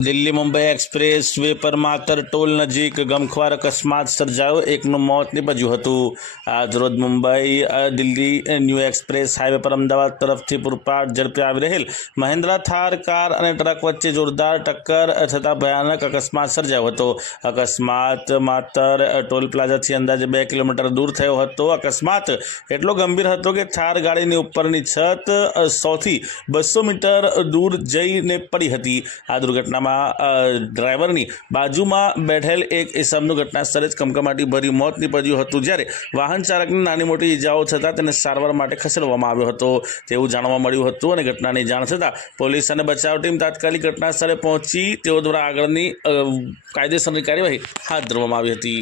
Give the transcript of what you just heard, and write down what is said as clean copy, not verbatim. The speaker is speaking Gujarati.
દિલ્હી મુંબઈ એક્સપ્રેસ વે પર માતર ટોલ નજીક ગમખ્વાર અકસ્માત સર્જાયો, એકનું મોત નીપજ્યું હતું। આજરોજ Mumbai Delhi new express highway પર અમદાવાદ તરફથી પૂરપાટ ઝડપે આવી રહેલ મહિન્દ્રા થાર કાર અને ટ્રક વચ્ચે જોરદાર ટક્કર થતાં ભયાનક અકસ્માત સર્જાયો હતો। અકસ્માત માતર ટોલ પ્લાઝાથી અંદાજે 2 કિલોમીટર દૂર થયો હતો। અકસ્માત એટલો ગંભીર હતો કે થાર ગાડીની ઉપરની છત 100 થી 200 મીટર દૂર જઈને પડી હતી। આ દુર્ઘટનામાં ડ્રાઈવરની બાજુમાં બેઠેલ એક ઇસમનું ઘટના સ્થળે જ કમકમાટી ભર્યું મોત નીપજ્યું હતું, જ્યારે વાહન ચાલકને નાની મોટી ઈજાઓ થતાં તેને સારવાર માટે ખસેડવામાં આવ્યો હતો તેવું જાણવા મળ્યું હતું અને ઘટનાની જાણ થતાં પોલીસ અને બચાવ ટીમ તાત્કાલિક ઘટના સ્થળે પહોંચી તેઓ દ્વારા આગળની કાયદેસરની કાર્યવાહી હાથ ધરવામાં આવી હતી।